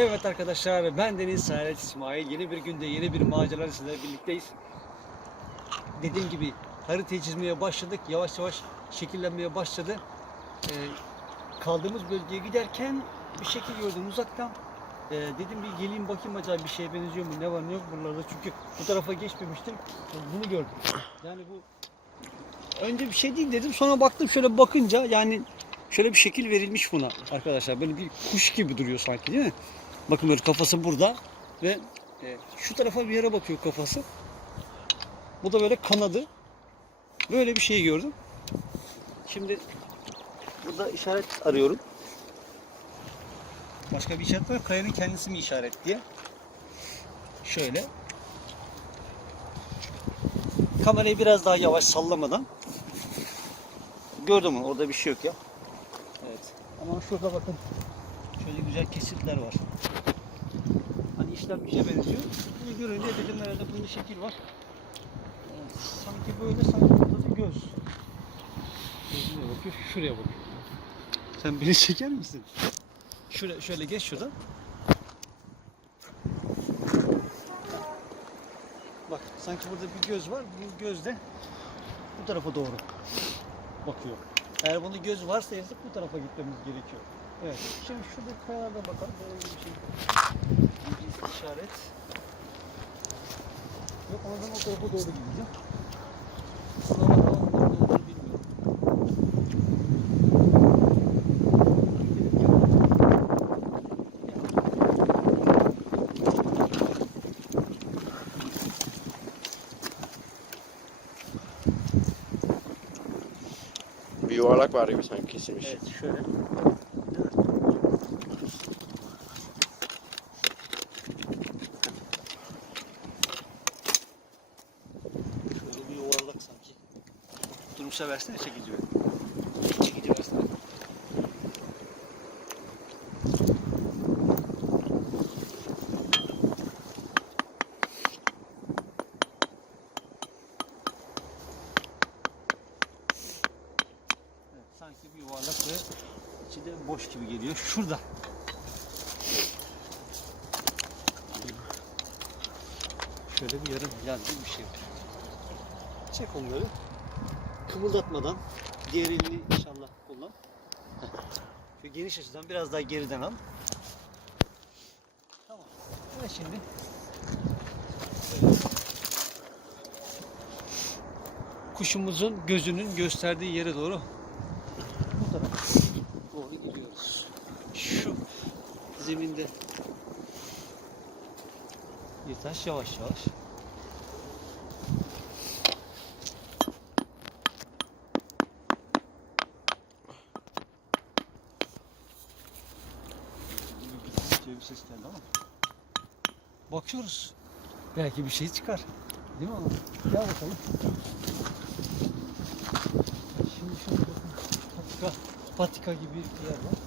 Evet arkadaşlar ben Deniz Saadet İsmail. Yeni bir günde yeni bir macera sizlerle birlikteyiz. Dediğim gibi haritayı çizmeye başladık. Yavaş yavaş şekillenmeye başladı. Ee, kaldığımız bölgeye giderken bir şekil gördüm uzaktan. Ee, dedim bir geleyim bakayım acaba bir şeye benziyor mu ne var ne yok buralarda çünkü bu tarafa geçmemiştim bunu gördüm yani bu önce bir şey değil dedim sonra baktım şöyle bakınca yani şöyle bir şekil verilmiş buna arkadaşlar böyle bir kuş gibi duruyor sanki değil mi bakın böyle kafası burada ve e, şu tarafa bir yere bakıyor kafası bu da böyle kanadı böyle bir şey gördüm şimdi burada işaret arıyorum Başka bir işaret var. Kayanın kendisi mi işaret diye. Şöyle. Kamerayı biraz daha yavaş sallamadan. Gördün mü? Orada bir şey yok ya. Evet. Ama şurada bakın. Şöyle güzel kesitler var. İşler bir şeye benziyor. Bunu görünce dedim herhalde bunun şekil var. Sanki böyle sanki burada da göz. Gözüne bakıyor. Şuraya bakıyor. Sen beni çeker misin? Şöyle, şöyle geç şuradan. Bak sanki burada bir göz var. Bu göz de bu tarafa doğru bakıyor. Eğer bunun göz varsa yazık bu tarafa gitmemiz gerekiyor. Evet. Şimdi şurada kayalarda bakalım. Böyle bir şey. İşaret. Yok o zaman o tarafa doğru gideceğim. Bilmiyorum. Bir yuvarlak var gibi sanki kesilmiş. Evet şöyle. Şöyle bir yuvarlak sanki. Versene çekici ver. Çekici versene. Evet, sanki bir yuvarlak ve içi de boş gibi geliyor. Şurada. Şöyle bir yarım gibi bir şey. Çek onları. Kımıldatmadan diğer elini inşallah kullan. Şu geniş açıdan biraz daha geriden al. Tamam. Ve şimdi kuşumuzun gözünün gösterdiği yere doğru bu tarafa doğru gidiyoruz. Şu zeminde bir taş yavaş yavaş. Bir bir ses geldi ama. Bakıyoruz. Belki bir şey çıkar. Değil mi oğlum? Gel bakalım. Şimdi şöyle bakın. Patika, patika gibi bir yer var.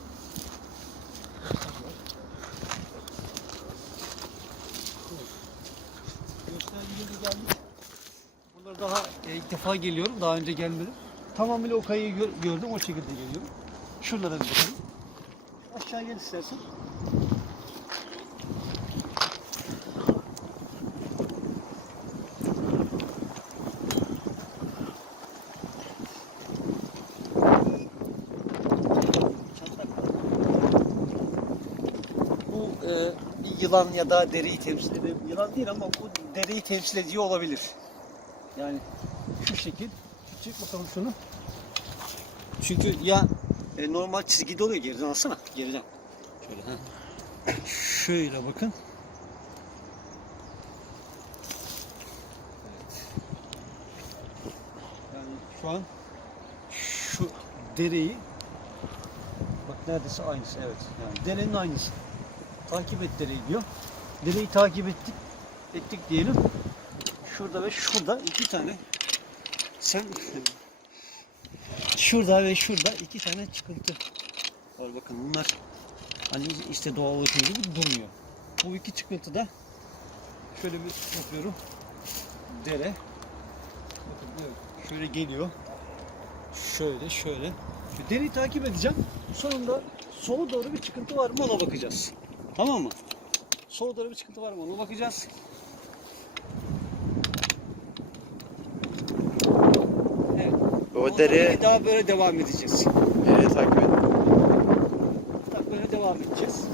Gösterdiği yere geldik. Bunlar daha e, ilk defa geliyorum. Daha önce gelmedim. Tamamıyla o kayayı gör- gördüm. O şekilde geliyorum. Şuralara bir bakalım. Aşağı gel istersen. Bu e, bir yılan ya da dereyi temsil ediyor. Yılan değil ama bu dereyi temsil ediyor olabilir. Yani şu şekil. Çek bakalım şunu. Çünkü ya e, normal çizgide oluyor geriden alsana. Geriden. Şöyle ha. Şöyle bakın. Yani şu an şu dereyi bak neredeyse aynısı evet. Yani derenin aynısı. Takip et diyor. Dereyi takip ettik ettik diyelim. Şurada ve şurada iki tane sen şurada ve şurada iki tane çıkıntı var bakın bunlar hani işte doğal oluşum gibi durmuyor. Bu iki çıkıntı da şöyle bir yapıyorum. Dere. Bakın şöyle geliyor. Şöyle şöyle. Dereyi takip edeceğim. Sonunda sola doğru bir çıkıntı var mı ona bakacağız. Tamam mı? Solda bir sıkıntı var mı? Ona bakacağız. Evet. O Ondan dere daha böyle devam edeceğiz. nereye takip et? Bak böyle devam edeceğiz.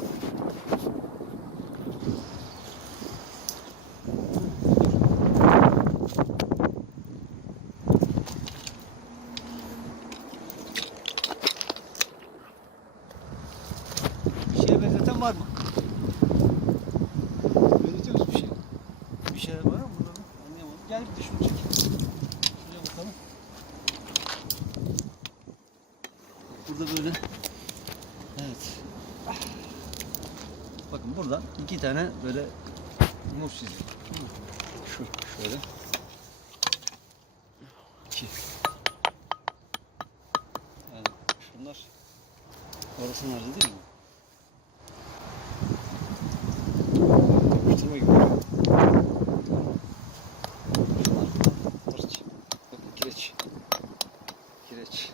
Bir şeye benzeten var mı? Benzetiyor musun bir şey? Bir şeyler var mı burada? Anlayamadım. Gel bir de şunu çek. Şuraya bakalım. Burada böyle Evet. Bakın burada iki tane böyle muz çiziyor. Şu şöyle. İki. Yani şunlar orası nerede değil mi? Yapıştırma gibi. Şunlar tırç. Bakın kireç. Kireç.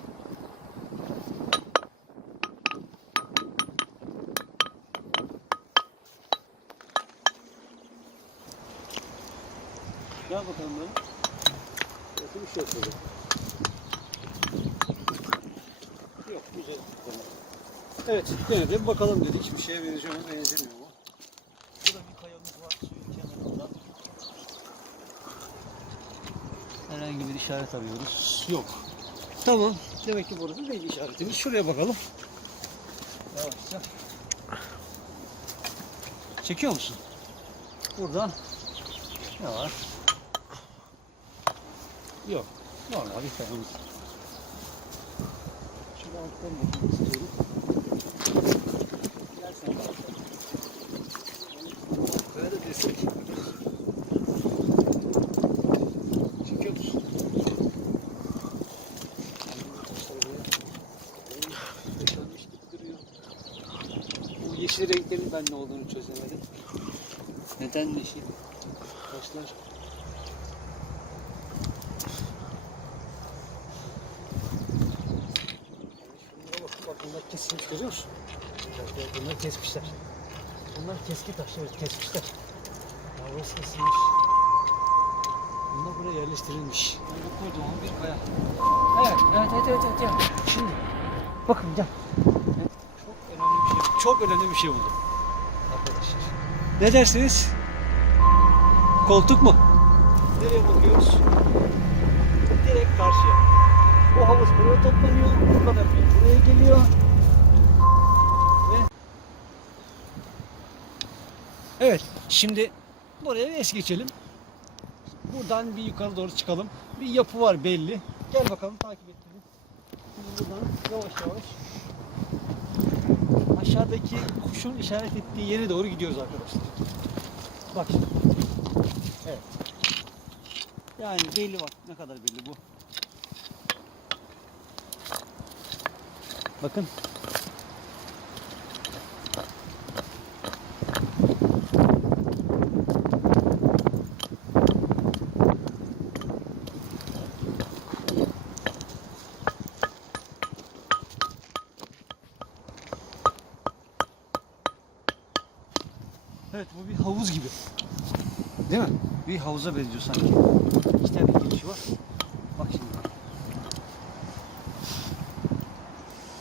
Gel bakalım böyle. Nasıl bir şey yapıyor? Yok güzel. Evet denedim bakalım dedi. Hiçbir şeye benziyor mu benzemiyor mu? Burada bir kayamız var suyun kenarında. Herhangi bir işaret arıyoruz. Yok. Tamam. Demek ki burası değil işaretimiz. Şuraya bakalım. Yavaşça. Çekiyor musun? Burada ne var? Yok. Normal bir kayamız. Şunu alttan bakmak istiyorum. Gel sen bak. Böyle de destek. Çekiyor musun? Yeşil renklerin ben ne olduğunu çözemedim. Neden yeşil? Taşlar. Şunlara bakın bak bunlar görüyor musun? Bak, bak, Bunlar kesmişler. Bunlar keski taş evet kesmişler. Ya burası kesilmiş. Bunlar buraya yerleştirilmiş. Bu kocaman bir kaya. Evet, evet, evet, evet, evet. Şimdi bakın gel. Çok önemli bir şey. Çok önemli bir şey buldum. Arkadaşlar. Ne dersiniz? Koltuk mu? Nereye bakıyoruz? Direkt karşıya. O havuz buraya toplanıyor. Bu kadar buraya geliyor. Ve Evet, şimdi buraya es geçelim. Buradan bir yukarı doğru çıkalım. Bir yapı var belli. Gel bakalım takip. Şimdi buradan yavaş yavaş aşağıdaki kuşun işaret ettiği yere doğru gidiyoruz arkadaşlar. Bak şimdi. Evet. Yani belli bak ne kadar belli bu. Bakın. Bir havuza benziyor sanki. İki tane girişi var. Bak şimdi.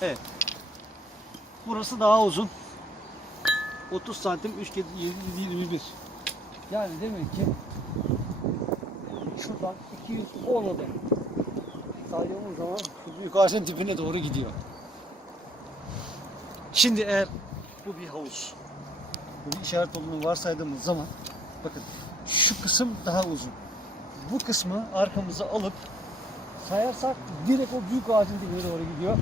Evet. Burası daha uzun. 30 santim 3 kez 21. Yani demek ki şuradan 210 adım saydığımız zaman büyük dibine doğru gidiyor. Şimdi eğer bu bir havuz. Bu bir işaret olduğunu varsaydığımız zaman bakın kısım daha uzun. Bu kısmı arkamıza alıp sayarsak direkt o büyük ağacın dibine doğru gidiyor.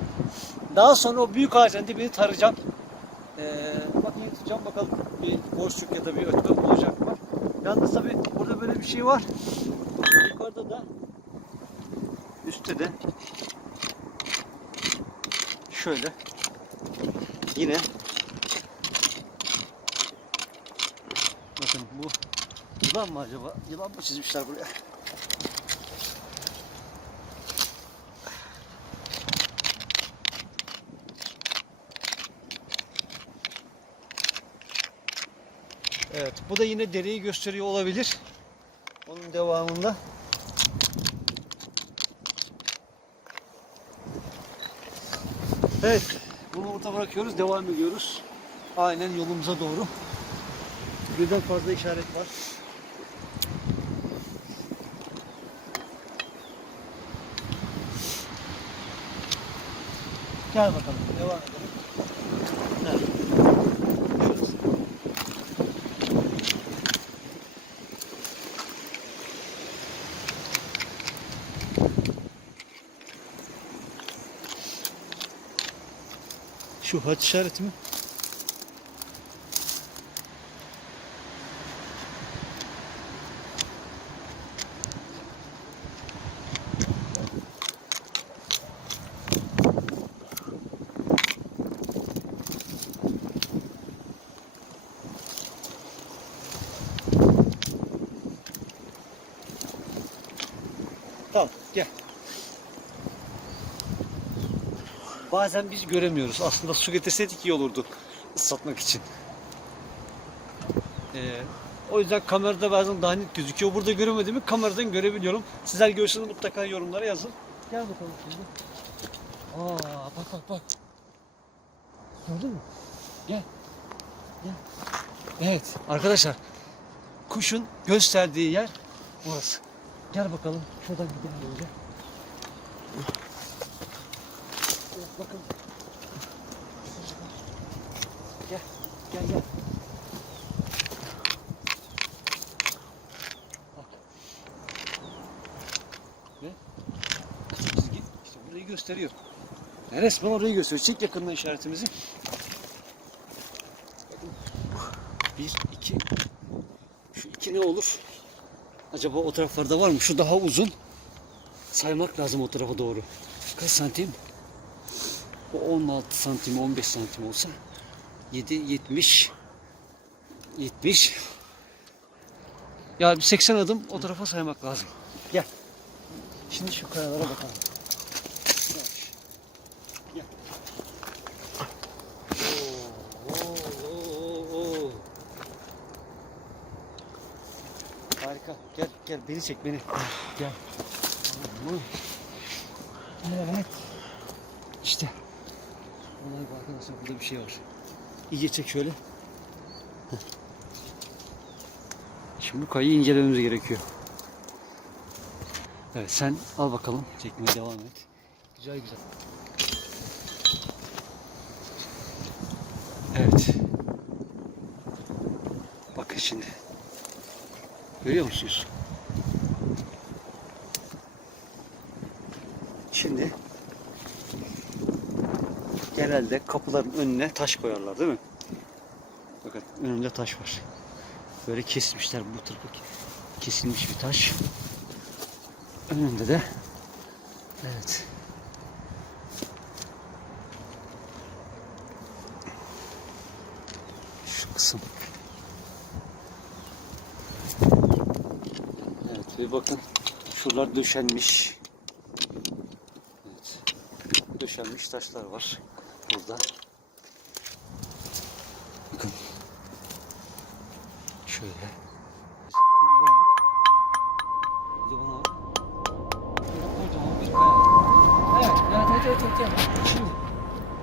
Daha sonra o büyük ağacın dibini tarayacağım. Ee, bakın tutacağım bakalım bir boşluk ya da bir ötme olacak mı? Yalnız tabi burada böyle bir şey var. Yukarıda da üstte de şöyle yine bakın bu yılan mı acaba? Yılan mı çizmişler buraya? Evet, bu da yine dereyi gösteriyor olabilir. Onun devamında. Evet, bunu orta bırakıyoruz, devam ediyoruz. Aynen yolumuza doğru. Birden fazla işaret var. Gel bakalım, devam edelim. Evet. Şurası. Şu haç işareti mi? Tamam gel. Bazen biz göremiyoruz. Aslında su getirseydik iyi olurdu ıslatmak için. Ee, o yüzden kamerada bazen daha net gözüküyor. Burada göremediğimi kameradan görebiliyorum. Sizler görürseniz mutlaka yorumlara yazın. Gel bakalım şimdi. Aa bak bak bak. Gördün mü? Gel. Gel. Evet arkadaşlar. Kuşun gösterdiği yer burası. Gel bakalım. Şuradan gidelim önce. Bakın. Gel. Gel gel. Bak. Ne? Kısa çizgi işte burayı gösteriyor. Ya resmen orayı gösteriyor. Çek yakından işaretimizi. Bir, iki. Şu iki ne olur? Acaba o taraflarda var mı? Şu daha uzun. Saymak lazım o tarafa doğru. Kaç santim? O 16 santim, 15 santim olsa 7, 70 70 Ya bir 80 adım o tarafa saymak lazım. Gel. Şimdi şu kayalara bakalım. Gel. Oo, oo, oo. Harika. Gel gel beni çek beni. Gel. Evet. İşte. Olay bu arkadaşlar burada bir şey var. İyice çek şöyle. Şimdi bu kayıyı incelememiz gerekiyor. Evet sen al bakalım. Çekmeye devam et. Güzel güzel. Evet. Bakın şimdi. Görüyor musunuz? Şimdi genelde kapıların önüne taş koyarlar değil mi? Bakın önünde taş var. Böyle kesmişler bu tarafa kesilmiş bir taş. Önünde de evet. Şu kısım. Evet bir bakın şuralar döşenmiş. Evet. Döşenmiş taşlar var burada. Bakın. Şöyle.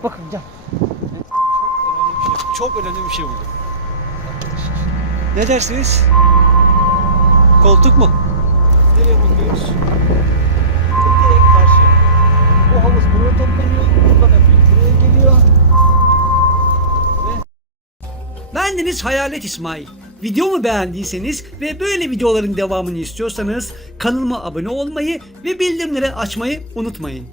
Bakın gel. Çok önemli bir şey. Buldum. Ne dersiniz? Koltuk mu? Nereye bakıyoruz? Direkt karşı. O havuz buraya toplanıyor. Burada da buraya geliyor. Ve... Bendeniz Hayalet İsmail. Videomu beğendiyseniz ve böyle videoların devamını istiyorsanız kanalıma abone olmayı ve bildirimleri açmayı unutmayın.